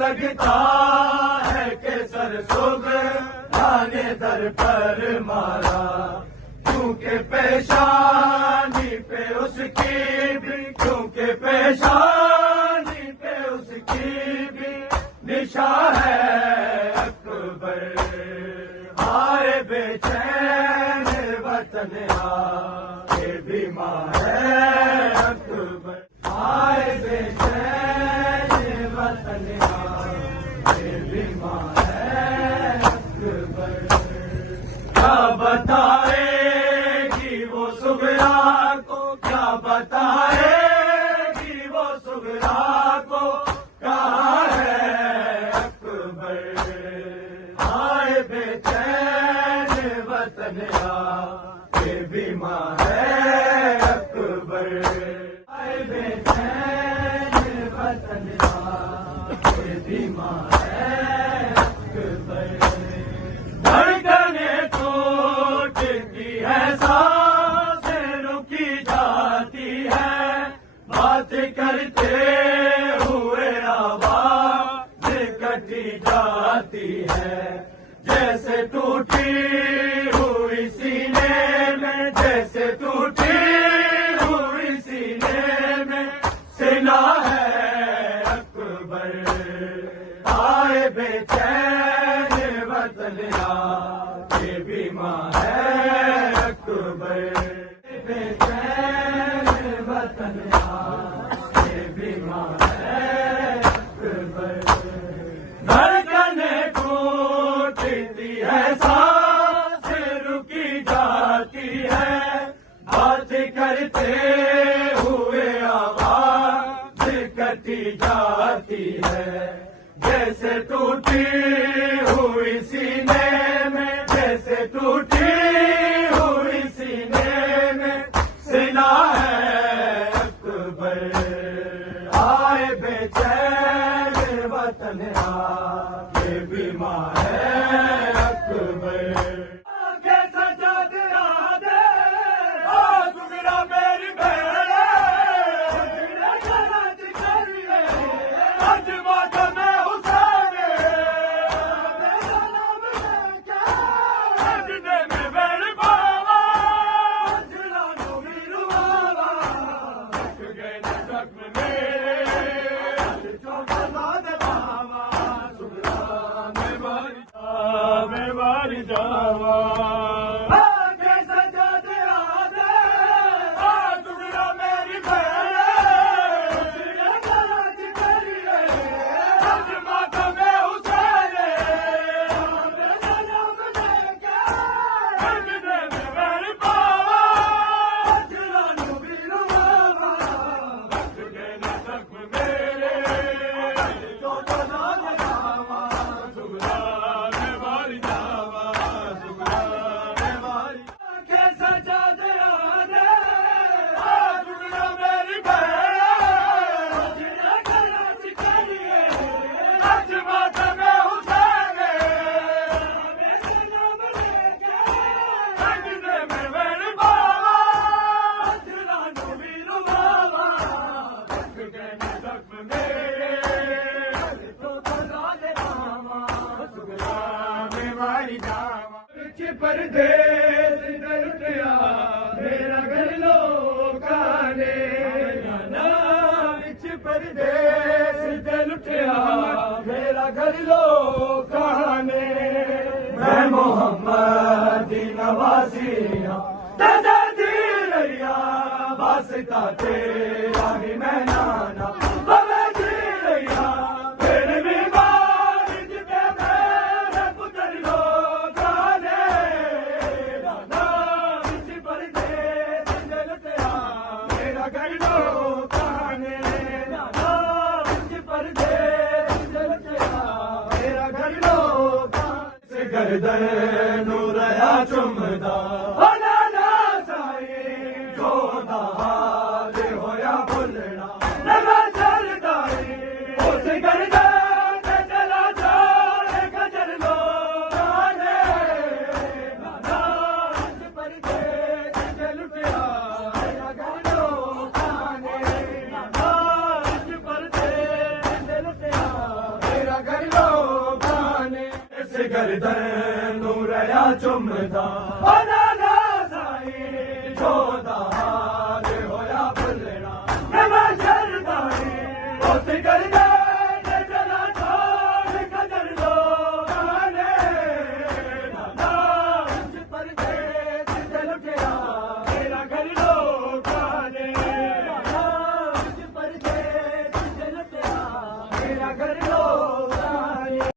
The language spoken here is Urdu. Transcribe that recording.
لگتا ہے کہ سر سبحانے در پر مارا، کیونکہ پیشانی پہ اس کی بھی، کیونکہ پیشانی پہ اس کی بھی نشان ہے اکبر۔ ہائے بے چین وطن یہ بیمار ہے اکبر، ہائے بے چین وطن یہ بیمار ہے اکبر۔ کیا بتائے گی وہ صغرا کو، کیا بتائے گی وہ صغرا کو کہاں ہے اکبر۔ ہائے بے چین وطن یہ بیمار ہے اکبر، ہائے بے چین وطن یہ بیمار ہے اکبر۔ دھڑکنیں ٹوٹتی ہے، سانسیں رکی جاتی ہے، بات کرتے ہوئے آواز کٹی جاتی ہے، جیسے ٹوٹی ہوئی سینے میں، جیسے ٹوٹی ہوئی سینے میں سنا ہے اکبر۔ آئے بے چین وطن یہ بیمار ہے اکبر، بے چین وطن یہ بیمار ہے اکبر۔ دھڑکنیں ٹوٹتی ہے، سانسیں رکی جاتی ہے، بات کرتے ہوئے آواز کٹی جاتی ہے، جیسے ٹوٹی ہوئی سینے میں، جیسے ٹوٹی ہوئی سینے میں سنا ہے اکبر۔ آئے بے چین وطن یہ بیمار ہے اکبر۔ آنکھیں سجا دیا دے سغرا میری بہن، کراچ کریے آج ماتم حسین، میرا نام ہے کیا سجدے میں میرے بابا، سجدہ نویر بابا گئے زخم میرے چوکا داد بابا، سغرا میں ماری جاوا۔ آنکھیں سجا دیا دے سغرا میری بہن، کراچ کریے آج ماتم حسین، میرا نام ہے کیا سجدے میں میرے بابا، سجدہ نویر بابا گئے زخم میرے چوکا داد بابا، سغرا میں ماری جاوا، سغرا میں ماری۔ آنکھیں سجا دیا دے سغرا میری بہن، کراچ کریے آج ماتم حسین، میرا نام ہے کیا سجدے میں میرے بابا، سجدہ نویر بابا گئے زخم میرے چوکا داد بابا، سغرا میں ماری جاوا۔ وچ پردیس لٹیا میرا گھر لوکاں نے، وچ پردیس لٹیا میرا گھر لوکاں نے، میں محمد دی نوازی ہاں دی رہیا، واسطہ تیرا ہی میں نانا بابا جی رہیا، پھر بھی بارج پہ میرے پتر لوکاں نے، نانا وچ پردیس لٹیا میرا گھر لوکاں نے، نانا وچ پردیس لٹیا میرا گھر لوکاں سے گردن نور ਰਇਆ ਚੁੰਮਦਾ ਨਾ ਨਾ ਸਾਈ ਜੋਦਾ ਹਾਲ ਹੋਇਆ ਭੁੱਲਣਾ ਨਵਾ ਚੱਲਦਾ ਉਸ ਕਰਦਾ ਤੇ ਚਲਾ ਛੋੜ ਗਜਰ ਲੋਕਾਂ ਨੇ ਨਾਨਾਜ ਪਰਦੇਸ ਤੇ ਲੁੱਟਿਆ ਅਗਰ ਲੋਕਾਂ ਨੇ ਨਾਨਾਜ ਪਰਦੇਸ ਤੇ ਲੁੱਟਿਆ ਮੇਰਾ ਘਰ ਲੋਕਾਂ ਨੇ ਇਸ ਗਰਦਨ ਨੂੰ ਰਇਆ ਚੁੰਮਦਾ ਨਾ ਨਾ ਸਾਈ ਜੋਦਾ ਹਾਲ ਹੋਇਆ ਭੁੱਲਣਾ ਨਵਾਂ ਸ਼ਰਦਾ ਉਸ ਗਰਦਨ